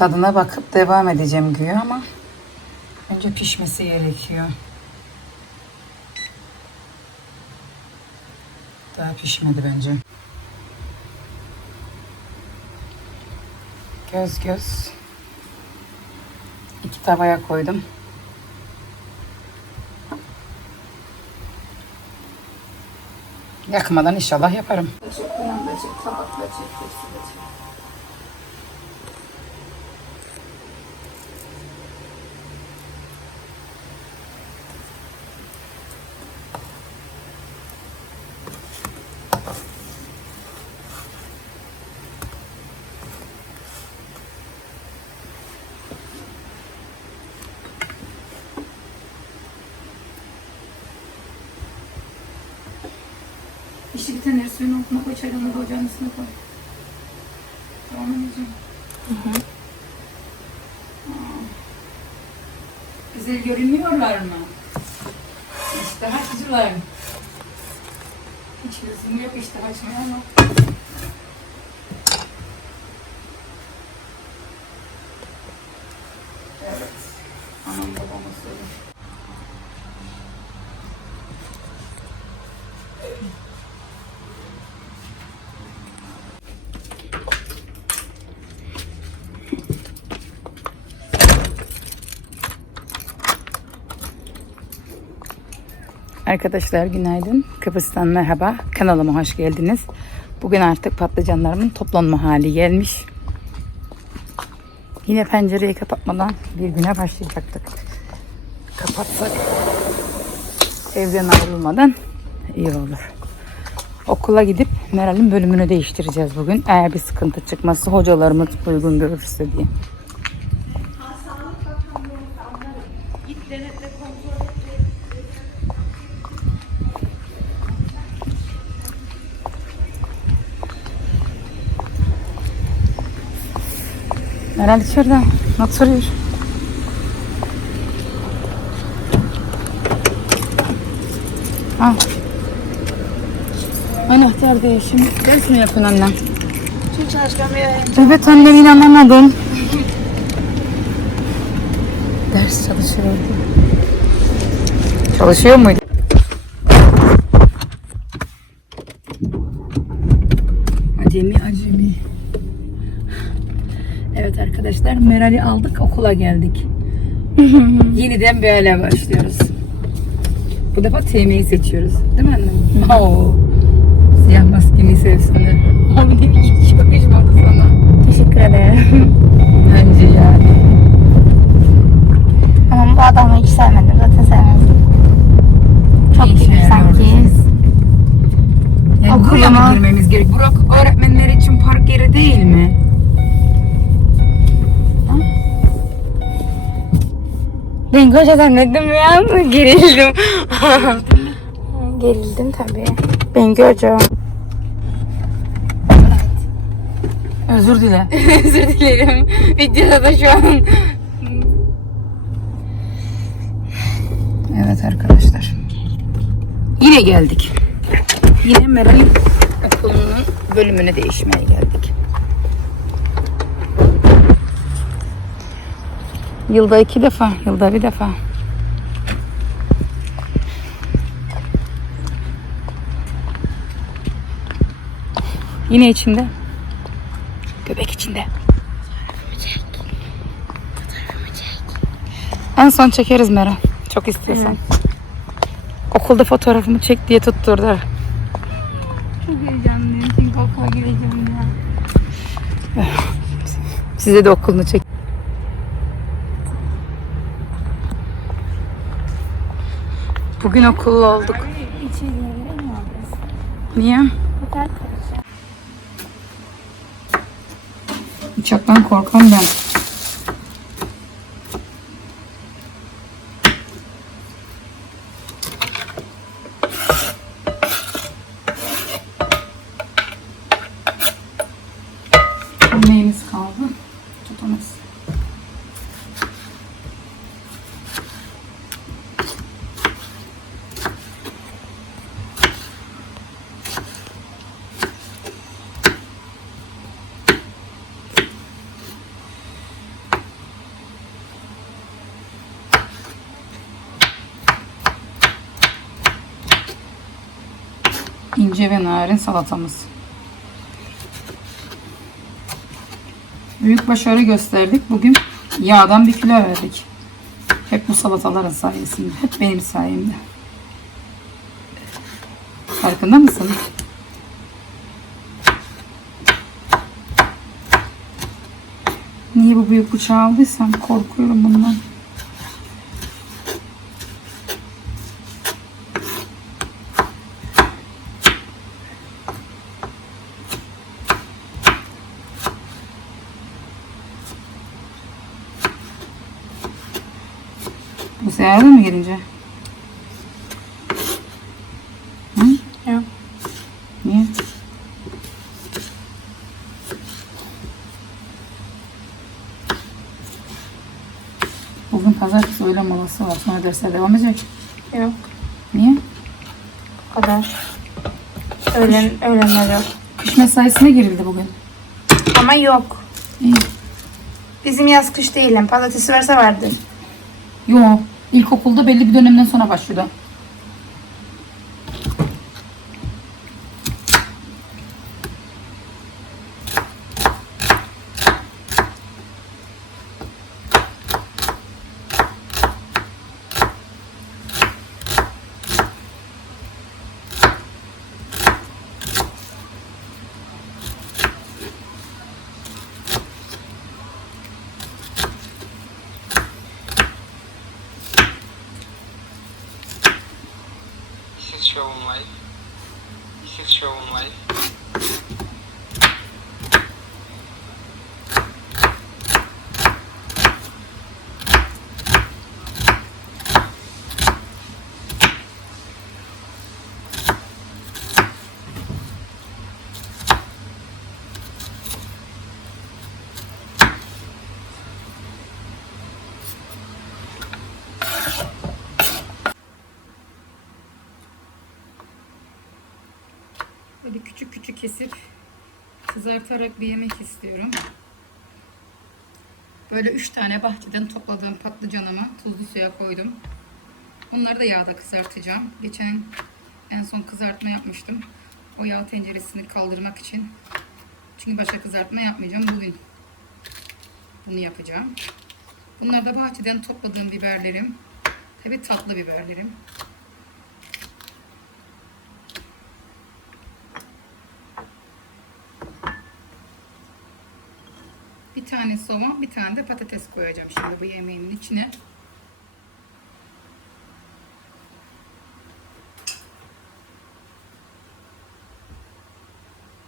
tadına bakıp devam edeceğim güya ama önce pişmesi gerekiyor. Daha pişmedi bence. Göz göz. İki tavaya koydum. Yakmadan inşallah yaparım. İşte bir tane suyun altına koy, çaydanlığı da ocağın üstüne koy. Tamam mı anneciğim? Aa. Güzel görünüyorlar mı? İşte açtılar. Hiç lüzum yok işte açmaya ama. Arkadaşlar günaydın. Kıbrıs'tan merhaba. Kanalıma hoş geldiniz. Bugün artık patlıcanlarımın toplanma hali gelmiş. Yine pencereyi kapatmadan bir güne başlayacaktık. Kapatsak evden ayrılmadan iyi olur. Okula gidip Meral'in bölümünü değiştireceğiz bugün. Eğer bir sıkıntı çıkmazsa hocalarımız uygun görürse diye. Meral içeride. Not soruyor. Al. Anahtar değişim. Ders mi yapın annem? Çünkü çalışmaya Evet annem inanamadım. Ders çalışıyordu. Çalışıyor muydu? Acemi acemi. Evet arkadaşlar Meral'i aldık okula geldik. Yeniden böyle başlıyoruz. Bu defa TM'yi seçiyoruz. Değil mi annem? Oo. Siyah maskeni sevsinler. Abi hiç yakışmadı sana. teşekkür ederim. Bence yani. Ama bu adamı hiç sevmedim. Zaten sevmedim. Çok İyi gibi şeyler sanki. Yani buraya mı girmemiz gerek? Burak öğretmenler için park yeri değil mi? Ben koca zannettim ya. Gerildim. Gerildim tabii. Ben hoca. Özür dile. Özür dilerim. Videoda da şu an. Evet arkadaşlar. Yine geldik. Yine Meral'in okulunun bölümünü değişmeye geldik. Yılda iki defa, yılda bir defa. Yine içinde. Göbek içinde. En son çekeriz Meral. Çok istiyorsan. Okulda fotoğrafımı çek diye tutturdu. Çok heyecanlıyım. Çünkü okula gireceğim ya. Size de okulunu çek. Bugün okullu olduk. Niye? Uçaktan korkan ben. İnce ve narin salatamız. Büyük başarı gösterdik. Bugün yağdan bir kilo verdik. Hep bu salataların sayesinde. Hep benim sayemde. Farkında mısın? Niye bu büyük bıçağı aldıysam korkuyorum bundan. Bu seyahat mi gelince? Hı? Yok. Niye? Bugün pazartesi öğlen molası var. Sonra dersler devam edecek. Yok. Niye? O kadar. Öğlen, öğlenler yok. Kış mesaisine girildi bugün. Ama yok. İyi. Bizim yaz kış değil. Yani pazartesi varsa vardır. Yo, ilkokulda belli bir dönemden sonra başlıyordu. Your own life. This is your own life. Kesip kızartarak bir yemek istiyorum. Böyle üç tane bahçeden topladığım patlıcanımı tuzlu suya koydum. Bunları da yağda kızartacağım. Geçen en son kızartma yapmıştım. O yağ tenceresini kaldırmak için. Çünkü başka kızartma yapmayacağım. Bugün bunu yapacağım. Bunlar da bahçeden topladığım biberlerim. Tabi tatlı biberlerim. Bir tane soğan, bir tane de patates koyacağım şimdi bu yemeğimin içine.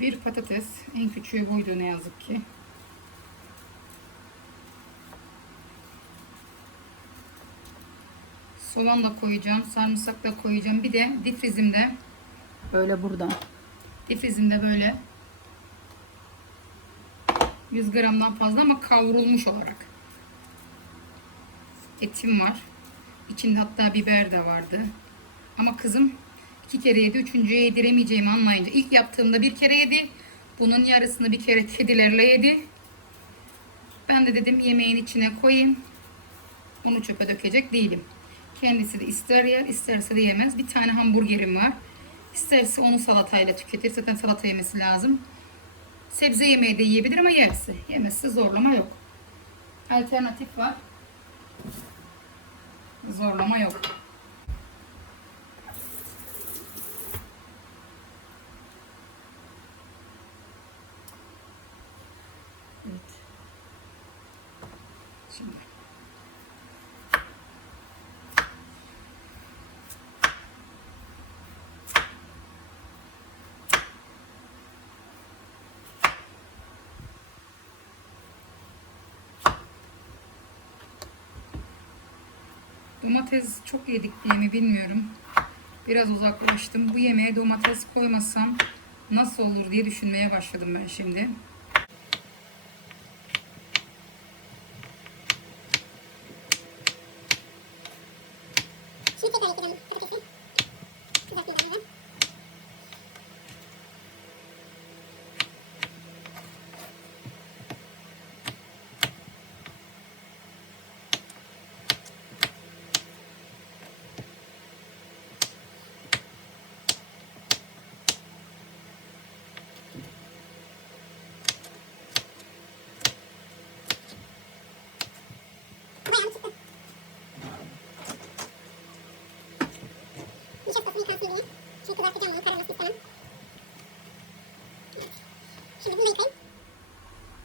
Bir patates, en küçüğü buydu ne yazık ki. Soğan da koyacağım, sarımsak da koyacağım. Bir de difrizimde böyle burada. Difrizimde böyle 100 gramdan fazla ama kavrulmuş olarak. Etim var. İçinde hatta biber de vardı. Ama kızım iki kere yedi. Üçüncüye yediremeyeceğimi anlayınca. ilk yaptığımda bir kere yedi. Bunun yarısını bir kere kedilerle yedi. Ben de dedim yemeğin içine koyayım. Onu çöpe dökecek değilim. Kendisi de ister yer isterse de yemez. Bir tane hamburgerim var. İsterse onu salatayla tüketir. Zaten salata yemesi lazım. Sebze yemeği de yiyebilir ama yerse. Yemezse zorlama yok. Alternatif var. Zorlama yok. Evet. Şimdi. Domates çok yedik diye mi bilmiyorum. Biraz uzaklaştım. Bu yemeğe domates koymasam nasıl olur diye düşünmeye başladım ben şimdi.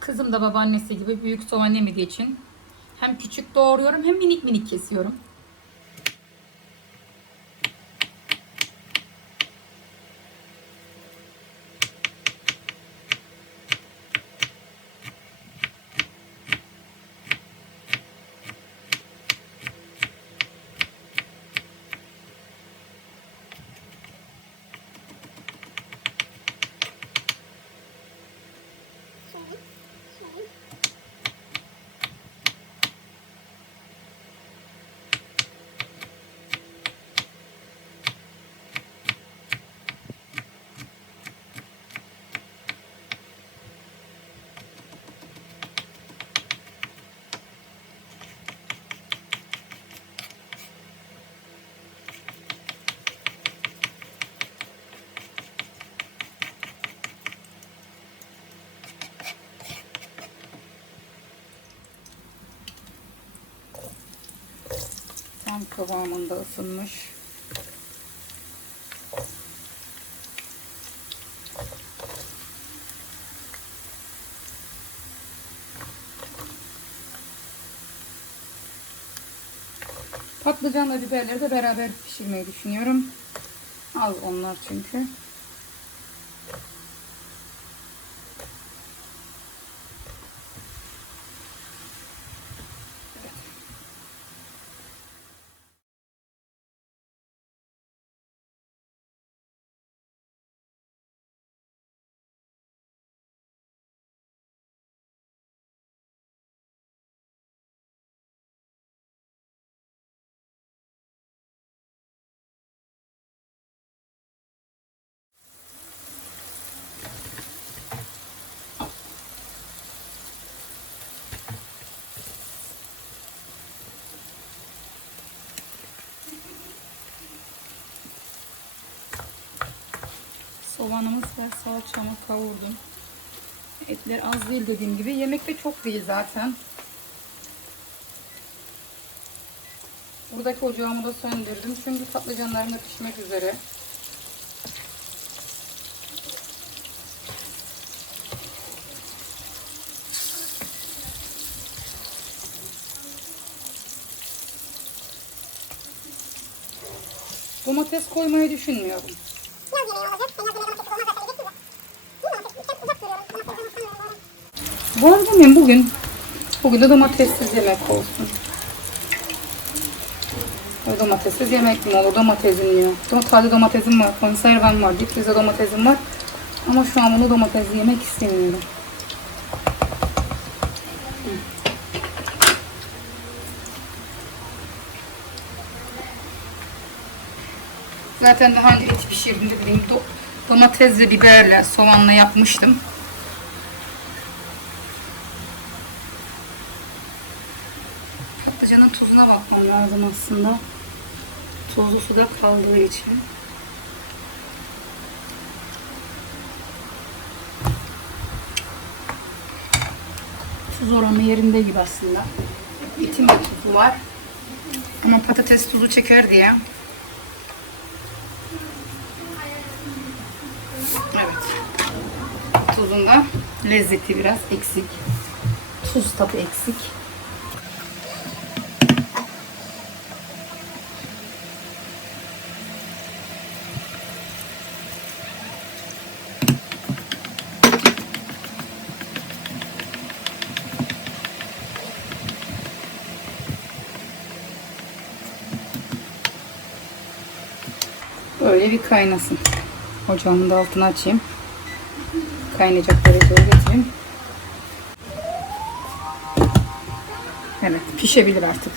Kızım da babaannesi gibi büyük soğan yemediği için hem küçük doğruyorum hem minik minik kesiyorum. Kıvamında ısınmış. Patlıcanla biberleri de beraber pişirmeyi düşünüyorum. Az onlar çünkü. Soğanımız ve salçamı kavurdum. Etler az değil dediğim gibi. Yemek de çok değil zaten. Buradaki ocağımı da söndürdüm. Çünkü patlıcanlarım da pişmek üzere. Domates koymayı düşünmüyorum. Yaz. Bu arada benim bugün bugün de domatessiz yemek olsun. Böyle domatessiz yemek mi olur? Domatesim. Dom- Taze domatesim var, konserven var, dipfrize domatesim var. Ama şu an bunu domatesli yemek istemiyorum. Zaten daha önce et pişirdim dediğim do domatesli, biberle, soğanla yapmıştım. Patlıcanın tuzuna bakmam lazım aslında. Tuzlu suda kaldığı için. Tuz oranı yerinde gibi aslında. Etin tuzu var. Ama patates tuzu çeker diye. Tuzunda lezzeti biraz eksik. Tuz tabi eksik. Böyle bir kaynasın. Ocağımın da altını açayım. Kaynayacak dereceye getireyim. Evet pişebilir artık.